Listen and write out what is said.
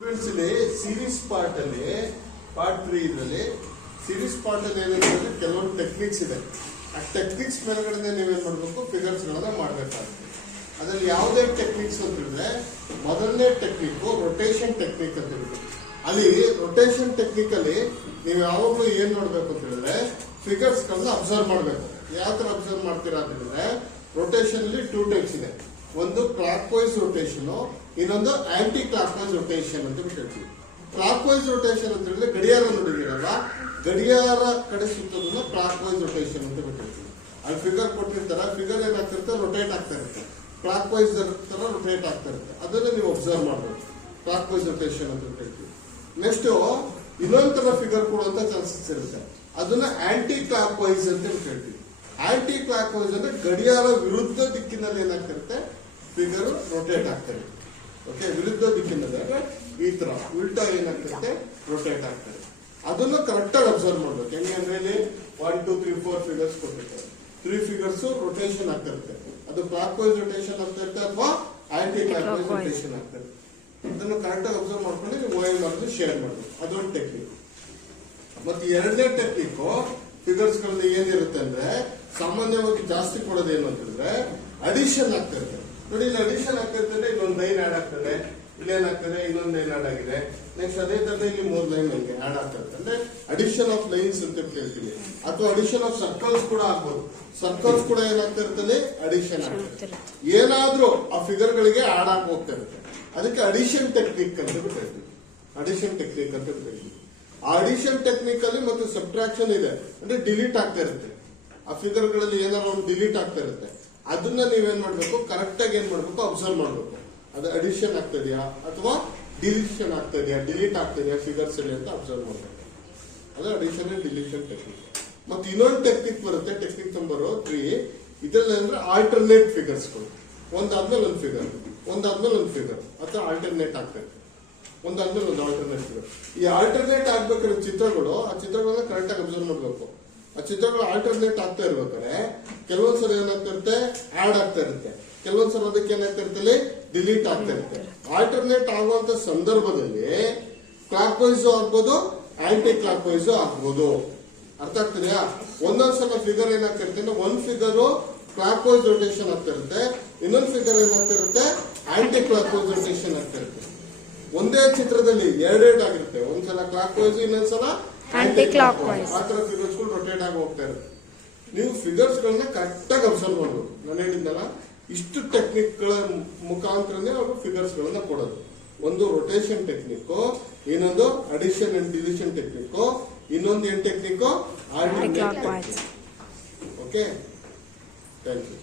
Friends ಇಲ್ಲಿ series part ಅಲ್ಲಿ part 3 ಇದರಲ್ಲಿ ಸೀರೀಸ್ ಪಾರ್ಟ್ ಅಲ್ಲಿ ಏನಿದೆ ಕೆಲವೊಂದು ಟೆಕ್ನಿಕ್ಸ್ ಇದೆ. ಆ ಟೆಕ್ನಿಕ್ಸ್ ಮೇಲ್ಗಡೆ ನೀವೇನ್ ಮಾಡಬೇಕು, ಫಿಗರ್ಸ್ ಗಳನ್ನ ಮಾಡಬೇಕಾಗುತ್ತೆ. ಅದ್ರಲ್ಲಿ ಯಾವುದೇ ಟೆಕ್ನಿಕ್ಸ್ ಅಂತ ಹೇಳಿದ್ರೆ ಮೊದಲನೇ ಟೆಕ್ನಿಕ್ ರೊಟೇಷನ್ ಟೆಕ್ನಿಕ್ ಅಂತ ಹೇಳಿದ್ರು. ಅಲ್ಲಿ ರೊಟೇಷನ್ ಟೆಕ್ನಿಕ್ ಅಲ್ಲಿ ನೀವು ಯಾವಾಗಲೂ ಏನ್ ನೋಡ್ಬೇಕು ಅಂತ ಹೇಳಿದ್ರೆ ಫಿಗರ್ಸ್ ಗಳನ್ನ ಅಬ್ಸರ್ವ್ ಮಾಡಬೇಕು. ಯಾವ ತರ ಅಬ್ಸರ್ವ್ ಮಾಡ್ತೀರಾ ಅಂತ ಹೇಳಿದ್ರೆ ರೊಟೇಷನ್ ಅಲ್ಲಿ 2 ಟೈಪ್ಸ್ ಇದೆ. ಒಂದು ಕ್ಲಾಕ್ ವೈಸ್ ರೊಟೇಷನ್, ಇನ್ನೊಂದು ಆಂಟಿ ಕ್ಲಾಕ್ ವೈಸ್ ರೊಟೇಷನ್ ಅಂತ ಹೇಳ್ತೀವಿ. ಕ್ಲಾಕ್ ವೈಸ್ ರೊಟೇಷನ್ ಅಂತ ಹೇಳಿದ್ರೆ ಗಡಿಯಾರ ನೋಡಿದಿರಲ್ಲ, ಗಡಿಯಾರ ಕಡೆ ಸುತ್ತೋದನ್ನ ಕ್ಲಾಕ್ ವೈಸ್ ರೊಟೇಷನ್ ಅಂತ ಹೇಳ್ತೀವಿ. ಅಲ್ಲಿ ಫಿಗರ್ ಕೊಟ್ಟಿರ್ತಾರ, ಫಿಗರ್ ಏನಾಗ್ತಿರುತ್ತೆ, ರೊಟೇಟ್ ಆಗ್ತಾ ಇರುತ್ತೆ, ಕ್ಲಾಕ್ ವೈಸ್ ತರ ರೊಟೇಟ್ ಆಗ್ತಾ ಇರುತ್ತೆ. ಅದನ್ನ ನೀವು ಅಬ್ಸರ್ವ್ ಮಾಡಬೇಕು, ಕ್ಲಾಕ್ ವೈಸ್ ರೊಟೇಷನ್ ಅಂತ ಹೇಳ್ತೀವಿ. ನೆಕ್ಸ್ಟ್ ಇನ್ನೊಂದ್ ತರ ಫಿಗರ್ ಕೊಡುವಂತ ಚಾನ್ಸಸ್ ಇರುತ್ತೆ, ಅದನ್ನ ಆಂಟಿ ಕ್ಲಾಕ್ ವೈಸ್ ಅಂತ ಹೇಳ್ತೀವಿ. ಆಂಟಿ ಕ್ಲಾಕ್ ವೈಸ್ ಅಂದ್ರೆ ಗಡಿಯಾರ ವಿರುದ್ಧ ದಿಕ್ಕಿನಲ್ಲಿ ಏನಾಗ್ತಿರುತ್ತೆ, ಫಿಗರ್ ರೊಟೇಟ್ ಆಗ್ತಾ ಇರುತ್ತೆ. ಓಕೆ, ವಿರುದ್ಧ ದಿಕ್ಕಿನಲ್ಲಿ ಈ ತರ ಉಲ್ಟಾ ಏನಾಗ್ತಿರುತ್ತೆ, ರೊಟೇಟ್ ಆಗ್ತದೆ. ಅದನ್ನ ಕರೆಕ್ಟ್ ಆಗಿ ಅಬ್ಸರ್ವ್ ಮಾಡ್ಬೇಕು. ಹೆಂಗೆ ಅಂದ್ರೆ ಇಲ್ಲಿ 1 2 3 4 ಫಿಗರ್ಸ್ ಕೊಟ್ಟಿರ್ತಾರೆ. 3 ಫಿಗರ್ಸ್ ರೊಟೇಷನ್ ಆಗ್ತಿರುತ್ತೆ. ಅದು ಕ್ಲಾಕ್ ವೈಸ್ ರೊಟೇಷನ್ ಆಗ್ತಾ ಇರುತ್ತೆ ಅಥವಾ ಆಂಟಿ ಕ್ಲಾಕ್ ವೈಸ್ ರೊಟೇಷನ್ ಆಗ್ತಾ ಇರುತ್ತೆ. ಅದನ್ನು ಕರೆಕ್ಟ್ ಆಗಿ ಅಬ್ಸರ್ವ್ ಮಾಡ್ಕೊಂಡು ನೀವು ಓಎಲ್ ಮಾಡೋದು ಶೇರ್ ಮಾಡಬೇಕು. ಅದೊಂದು ಟೆಕ್ನಿಕ್. ಮತ್ತೆ ಎರಡನೇ ಟೆಕ್ನಿಕ್ ಫಿಗರ್ಸ್ ಗಳಲ್ಲಿ ಏನಿರುತ್ತೆ ಅಂದ್ರೆ ಸಾಮಾನ್ಯವಾಗಿ ಜಾಸ್ತಿ ಕೊಡೋದು ಏನು ಅಂತ ಹೇಳಿದ್ರೆ ಅಡಿಷನ್ ಆಗ್ತಾ ಇರುತ್ತೆ. ನೋಡಿ, ಇಲ್ಲಿ ಅಡಿಷನ್ ಆಗ್ತಾ ಇರ್ತದೆ, ಇನ್ನೊಂದು ಲೈನ್ ಆಡ್ ಆಗ್ತದೆ, ಇಲ್ಲೇನಾಗ್ತದೆ, ಇನ್ನೊಂದು ಲೈನ್ ಆಡ್ ಆಗಿದೆ, ನೆಕ್ಸ್ಟ್ ಅದೇ ತರ ಇಲ್ಲಿ 3 ಲೈನ್ ಹಂಗೆ ಆಡ್ ಆಗ್ತಾ ಇರುತ್ತೆ. ಅಂದ್ರೆ ಅಡಿಷನ್ ಆಫ್ ಲೈನ್ಸ್ ಅಂತ ಹೇಳ್ತೀವಿ, ಅಥವಾ ಅಡಿಷನ್ ಆಫ್ ಸರ್ಕಲ್ಸ್ ಕೂಡ ಆಗ್ಬೋದು. ಸರ್ಕಲ್ಸ್ ಕೂಡ ಏನಾಗ್ತಾ ಇರ್ತದೆ, ಅಡಿಷನ್ ಆಗ್ತದೆ. ಏನಾದ್ರೂ ಆ ಫಿಗರ್ ಗಳಿಗೆ ಆಡ್ ಆಗಿ ಹೋಗ್ತಾ ಇರುತ್ತೆ. ಅದಕ್ಕೆ ಅಡಿಷನ್ ಟೆಕ್ನಿಕ್ ಅಂತ ಹೇಳ್ತೀವಿ. ಅಡಿಷನ್ ಟೆಕ್ನಿಕ್ ಅಂತ ಹೇಳ್ತೀವಿ. ಆ ಅಡಿಷನ್ ಟೆಕ್ನಿಕ್ ಅಲ್ಲಿ ಮತ್ತು ಸಬ್ಟ್ರಾಕ್ಷನ್ ಇದೆ, ಅಂದ್ರೆ ಡಿಲೀಟ್ ಆಗ್ತಾ ಇರುತ್ತೆ. ಆ ಫಿಗರ್ ಗಳಲ್ಲಿ ಏನಾದ್ರು ಒಂದು ಡಿಲೀಟ್ ಆಗ್ತಾ ಇರುತ್ತೆ. ಅದನ್ನ ನೀವೇನ್ ಮಾಡ್ಬೇಕು, ಕರೆಕ್ಟ್ ಆಗಿ ಏನ್ ಮಾಡ್ಬೇಕು, ಅಬ್ಸರ್ವ್ ಮಾಡ್ಬೇಕು. ಅದು ಅಡಿಷನ್ ಆಗ್ತದೆಯಾ ಅಥವಾ ಡಿಲೀಷನ್ ಆಗ್ತದೆಯಾ, ಡಿಲೀಟ್ ಆಗ್ತದೆಯಾ ಫಿಗರ್ಸ್ ಅಲ್ಲಿ ಅಂತ ಅಬ್ಸರ್ವ್ ಮಾಡ್ಬೇಕು. ಅದು ಅಡಿಷನ್ ಅಂಡ್ ಡಿಲೀಷನ್ ಟೆಕ್ನಿಕ್. ಮತ್ತೆ ಇನ್ನೊಂದು ಟೆಕ್ನಿಕ್ ಬರುತ್ತೆ, ಟೆಕ್ನಿಕ್ ನಂಬರ್ 3. ಇದ್ರಲ್ಲಿ ಅಂದ್ರೆ ಆಲ್ಟರ್ನೇಟ್ ಫಿಗರ್ಸ್ಗಳು, ಒಂದಾದ್ಮೇಲೆ ಒಂದು ಫಿಗರ್, ಒಂದಾದ್ಮೇಲೆ ಒಂದು ಫಿಗರ್ ಅಥವಾ ಆಲ್ಟರ್ನೇಟ್ ಆಗ್ತಾ ಇರುತ್ತೆ. ಒಂದಾದ್ಮೇಲೆ ಒಂದು ಆಲ್ಟರ್ನೇಟ್ ಫಿಗರ್. ಈ ಆಲ್ಟರ್ನೇಟ್ ಆಗ್ಬೇಕಾದ್ರೆ ಚಿತ್ರಗಳು, ಆ ಚಿತ್ರಗಳನ್ನ ಕರೆಕ್ಟ್ ಆಗಿ ಅಬ್ಸರ್ವ್ ಮಾಡ್ಬೇಕು. ಆ ಚಿತ್ರಗಳು ಆಲ್ಟರ್ನೇಟ್ ಆಗ್ತಾ ಇರ್ಬೇಕಾದ್ರೆ ಕೆಲವೊಂದ್ಸಲ ಏನಾಗ್ತಾ ಇರುತ್ತೆ, ಆಡ್ ಆಗ್ತಾ ಇರುತ್ತೆ, ಕೆಲವೊಂದ್ಸಲ ಅದಕ್ಕೆ ಏನಾಗ್ತಾ ಇರ್ತದೆ, ಡಿಲೀಟ್ ಆಗ್ತಾ ಇರುತ್ತೆ. ಆಲ್ಟರ್ನೇಟ್ ಆಗುವಂತ ಸಂದರ್ಭದಲ್ಲಿ ಕ್ಲಾಕ್ ವೈಸ್ ಆಗ್ಬೋದು, ಆಂಟಿ ಕ್ಲಾಕ್ ವೈಸ್ ಆಗ್ಬೋದು. ಅರ್ಥ ಆಗ್ತದೆಯಾ? ಒಂದೊಂದ್ಸಲ ಫಿಗರ್ ಏನಾಗ್ತಾ ಇರುತ್ತೆ, ಒಂದ್ ಫಿಗರ್ ಕ್ಲಾಕ್ ವೈಸ್ ರೊಟೇಷನ್ ಆಗ್ತಾ ಇರುತ್ತೆ, ಇನ್ನೊಂದು ಫಿಗರ್ ಏನಾಗ್ತಾ ಇರುತ್ತೆ, ಆಂಟಿ ಕ್ಲಾಕ್ ವೈಸ್ ರೊಟೇಷನ್ ಆಗ್ತಾ ಇರುತ್ತೆ. ಒಂದೇ ಚಿತ್ರದಲ್ಲಿ ಎರಡೆರಡು ಆಗಿರುತ್ತೆ, ಒಂದ್ಸಲ ಕ್ಲಾಕ್ ವೈಸ್, ಇನ್ನೊಂದ್ಸಲ ಆಂಟಿ ಕ್ಲಾಕ್ ವೈಸ್. ಆ ತರ ಫಿಗರ್ಸ್ ಗಳು ರೊಟೇಟ್ ಆಗಿ ಹೋಗ್ತಾ ಇರುತ್ತೆ. ನೀವು ಫಿಗರ್ಸ್ ಗಳನ್ನ ಕರೆಕ್ಟ್ ಆಗಿ ಅಬ್ಸರ್ವ್ ಮಾಡಬೇಕು. ನಾನು ಹೇಳಿದ್ನಲ್ಲ, ಇಷ್ಟು ಟೆಕ್ನಿಕ್ ಗಳ ಮುಖಾಂತರನೇ ಅವರು ಫಿಗರ್ಸ್ ಗಳನ್ನ ಕೊಡೋದು. ಒಂದು ರೊಟೇಷನ್ ಟೆಕ್ನಿಕ್, ಇನ್ನೊಂದು ಅಡಿಷನ್ ಅಂಡ್ ಡಿಲಿಷನ್ ಟೆಕ್ನಿಕ್, ಇನ್ನೊಂದು ಏನ್ technique, alternate technique. Okay, thank you.